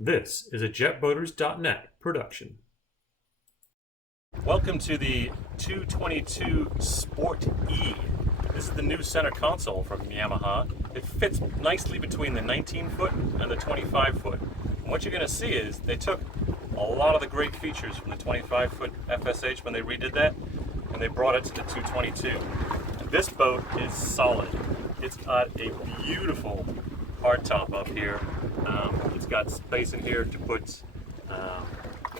This is a JetBoaters.net production. Welcome to the 222 Sport E. This is the new center console from Yamaha. It fits nicely between the 19-foot and the 25-foot. And what you're going to see is they took a lot of the great features from the 25-foot FSH when they redid that, and they brought it to the 222. This boat is solid. It's got a beautiful hardtop up here. It's got space in here to put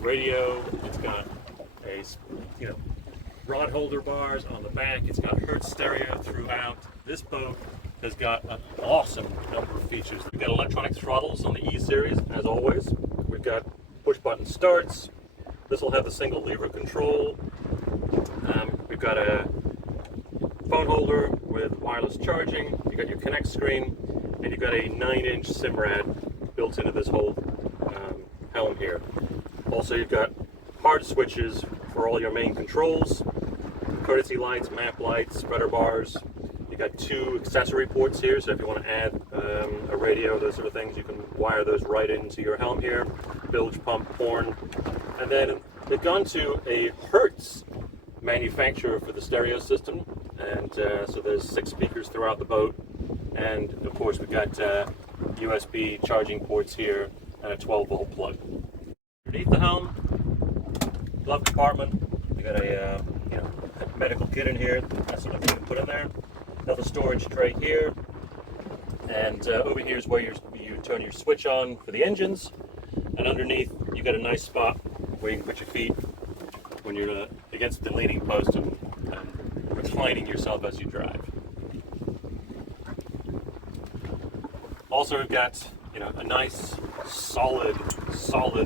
radio. It's got a rod holder bars on the back. It's got Hertz stereo throughout. This boat has got an awesome number of features. We've got electronic throttles on the E series, as always. We've got push button starts. This will have the single lever control. We've got a phone holder with wireless charging. You've got your Connect screen, and you've got a 9-inch SIMRAD built into this whole helm here. Also, you've got hard switches for all your main controls, courtesy lights, map lights, spreader bars. You've got 2 accessory ports here, so if you want to add a radio, those sort of things, you can wire those right into your helm here. Bilge pump, horn. And then they've gone to a Hertz manufacturer for the stereo system, and so there's 6 speakers throughout the boat, and of course we've got USB charging ports here and a 12-volt plug. Underneath the helm, glove compartment, we got a medical kit in here, that sort of thing you can put in there. Another storage tray here, and over here is where you turn your switch on for the engines, and underneath you got a nice spot where you can put your feet when you're against the leaning post and reclining yourself as you drive. Also, we've got a nice solid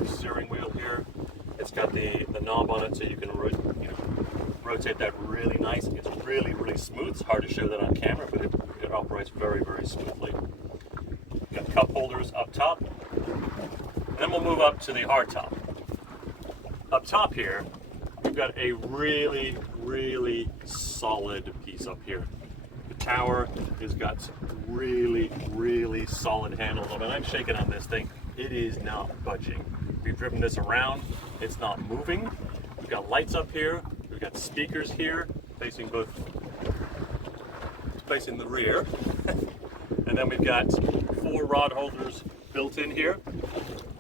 steering wheel here. It's got the knob on it, so you can rotate that really nice. It's really smooth. It's hard to show that on camera, but it operates very smoothly. We've got cup holders up top, and then we'll move up to the hard top. Up top here, we've got a really solid piece up here. The tower has got really solid handles on it. I'm shaking on this thing. It is not budging. We've driven this around. It's not moving. We've got lights up here. We've got speakers here facing the rear. And then we've got 4 rod holders built in here.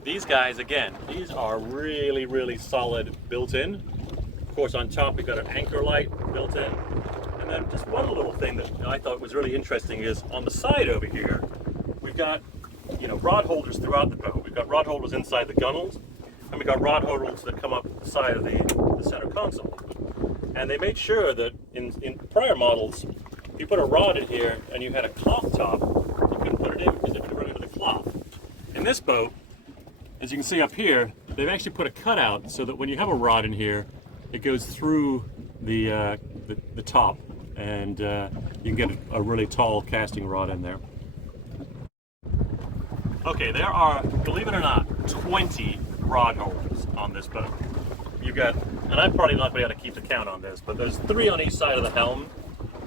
These guys, again, these are really solid built in. Of course, on top we've got an anchor light built in. And then just one little thing that I thought was really interesting is on the side over here, we've got rod holders throughout the boat. We've got rod holders inside the gunnels, and we've got rod holders that come up the side of the center console. And they made sure that in prior models, if you put a rod in here and you had a cloth top, you couldn't put it in because it would run into the cloth. In this boat, as you can see up here, they've actually put a cutout so that when you have a rod in here, it goes through the top, and you can get a really tall casting rod in there. Okay, there are, believe it or not, 20 rod holders on this boat. You've got, and I'm probably not going to be able to keep the count on this, but there's 3 on each side of the helm.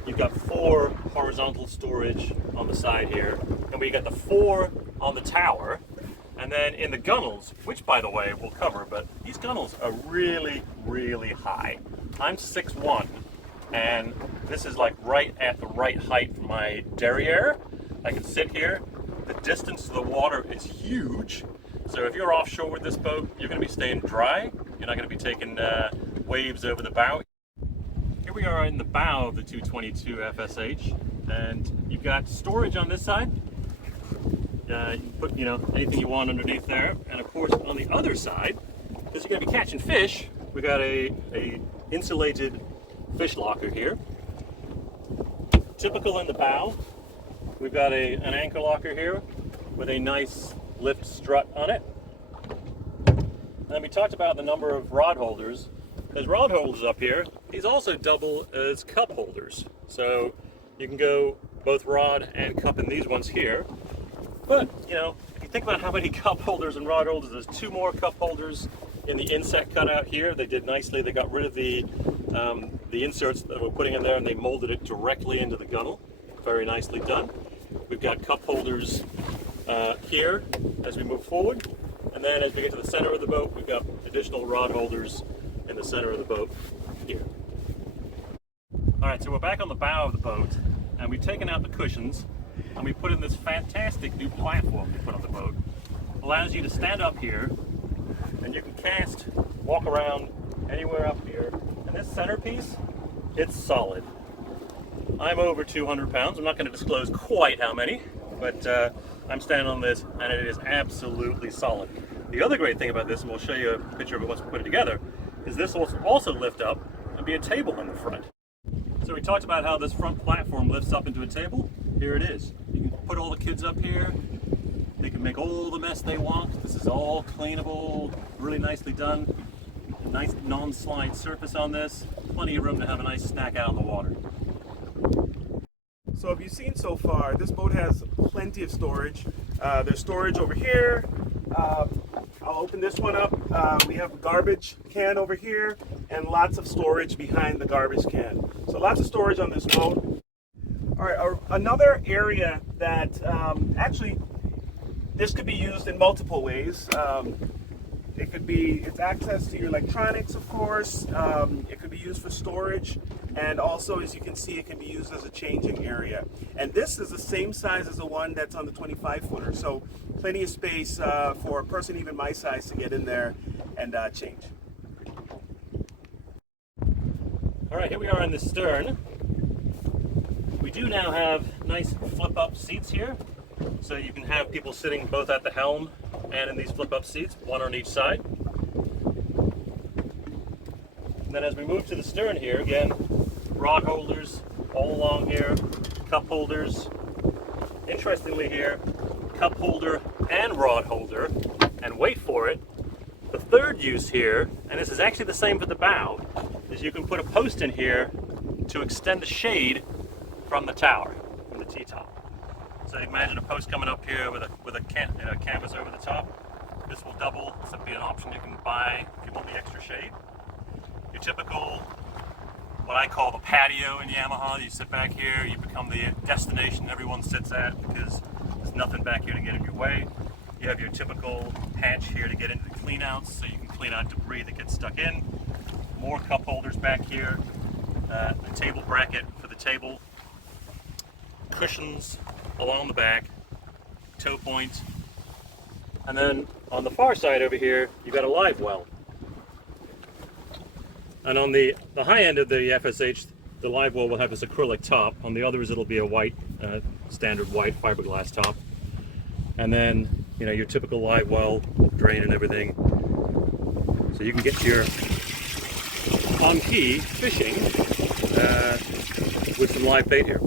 You've got 4 horizontal storage on the side here, and we got the 4 on the tower. And then in the gunnels, which by the way we'll cover, but these gunnels are really high. I'm 6'1", and this is like right at the right height for my derriere. I can sit here. The distance to the water is huge. So if you're offshore with this boat, you're going to be staying dry. You're not going to be taking waves over the bow. Here we are in the bow of the 222 FSH, and you've got storage on this side. You can put anything you want underneath there, and of course on the other side, because you're going to be catching fish, we got a insulated fish locker here. Typical in the bow, we've got an anchor locker here with a nice lift strut on it. And we talked about the number of rod holders. There's rod holders up here. These also double as cup holders, so you can go both rod and cup in these ones here. But, if you think about how many cup holders and rod holders, there's 2 more cup holders in the inset cutout here. They did nicely. They got rid of the inserts that we're putting in there, and they molded it directly into the gunnel. Very nicely done. We've got cup holders here as we move forward. And then as we get to the center of the boat, we've got additional rod holders in the center of the boat here. All right, so we're back on the bow of the boat, and we've taken out the cushions, and we put in this fantastic new platform we put on the boat. It allows you to stand up here, and you can cast, walk around anywhere up here. And this centerpiece, it's solid. I'm over 200 pounds. I'm not going to disclose quite how many, but I'm standing on this, and it is absolutely solid. The other great thing about this, and we'll show you a picture of it once we put it together, is this will also lift up and be a table in the front. So we talked about how this front platform lifts up into a table. Here it is. You can put all the kids up here. They can make all the mess they want. This is all cleanable, really nicely done. A nice non-slide surface on this. Plenty of room to have a nice snack out on the water. So if you've seen so far, this boat has plenty of storage. There's storage over here. I'll open this one up. We have a garbage can over here and lots of storage behind the garbage can. So lots of storage on this boat. All right, another area that actually this could be used in multiple ways. It could be, it's access to your electronics, of course. It could be used for storage. And also, as you can see, it can be used as a changing area. And this is the same size as the one that's on the 25-footer. So plenty of space for a person even my size to get in there and change. All right, here we are in the stern. We do now have nice flip-up seats here. So you can have people sitting both at the helm and in these flip-up seats, one on each side. And then as we move to the stern here, again, rod holders all along here, cup holders. Interestingly here, cup holder and rod holder, and wait for it, the third use here, and this is actually the same for the bow, is you can put a post in here to extend the shade from the tower, from the T-top. So imagine a post coming up here with a canvas over the top. This will double. This will be an option you can buy if you want the extra shade. Your typical, what I call the patio in Yamaha. You sit back here, you become the destination everyone sits at because there's nothing back here to get in your way. You have your typical hatch here to get into the cleanouts, so you can clean out debris that gets stuck in. More cup holders back here. A table bracket for the table. Cushions along the back, toe point, and then on the far side over here you've got a live well. And on the high end of the FSH, the live well will have this acrylic top. On the others it'll be a white, standard white fiberglass top. And then, you know, your typical live well, drain and everything. So you can get your on-key fishing with some live bait here.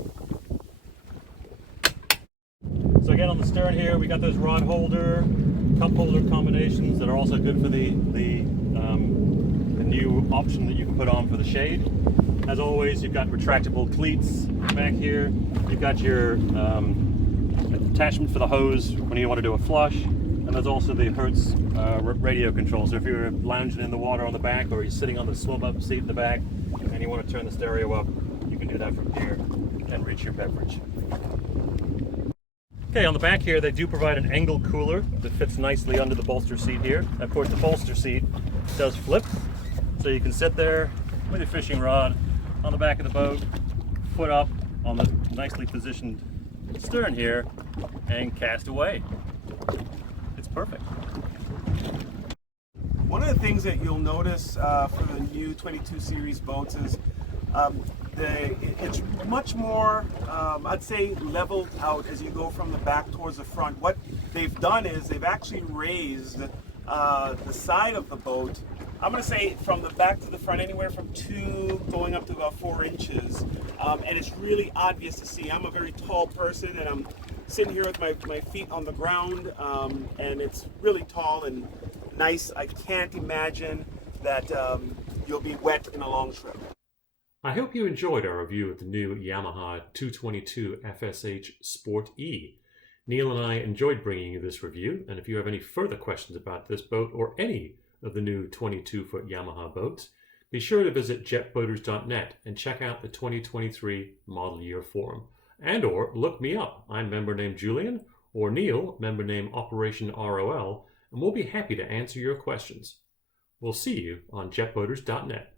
So again, on the stern here, we got those rod holder, cup holder combinations that are also good for the new option that you can put on for the shade. As always, you've got retractable cleats back here. You've got your attachment for the hose when you want to do a flush. And there's also the Hertz radio control. So if you're lounging in the water on the back, or you're sitting on the swim-up seat in the back, and you want to turn the stereo up, you can do that from here and reach your beverage. Okay, on the back here, they do provide an angle cooler that fits nicely under the bolster seat here. Of course, the bolster seat does flip, so you can sit there with your fishing rod on the back of the boat, foot up on the nicely positioned stern here, and cast away. It's perfect. One of the things that you'll notice for the new 22 series boats is it's much more, I'd say, leveled out as you go from the back towards the front. What they've done is they've actually raised the side of the boat. I'm going to say from the back to the front, anywhere from 2 going up to about 4 inches. And it's really obvious to see. I'm a very tall person, and I'm sitting here with my feet on the ground, and it's really tall and nice. I can't imagine that you'll be wet in a long trip. I hope you enjoyed our review of the new Yamaha 222 FSH Sport E. Neil and I enjoyed bringing you this review, and if you have any further questions about this boat or any of the new 22-foot Yamaha boats, be sure to visit jetboaters.net and check out the 2023 model year forum. And or look me up. I'm member name Julian, or Neil, member name Operation ROL, and we'll be happy to answer your questions. We'll see you on jetmotors.net.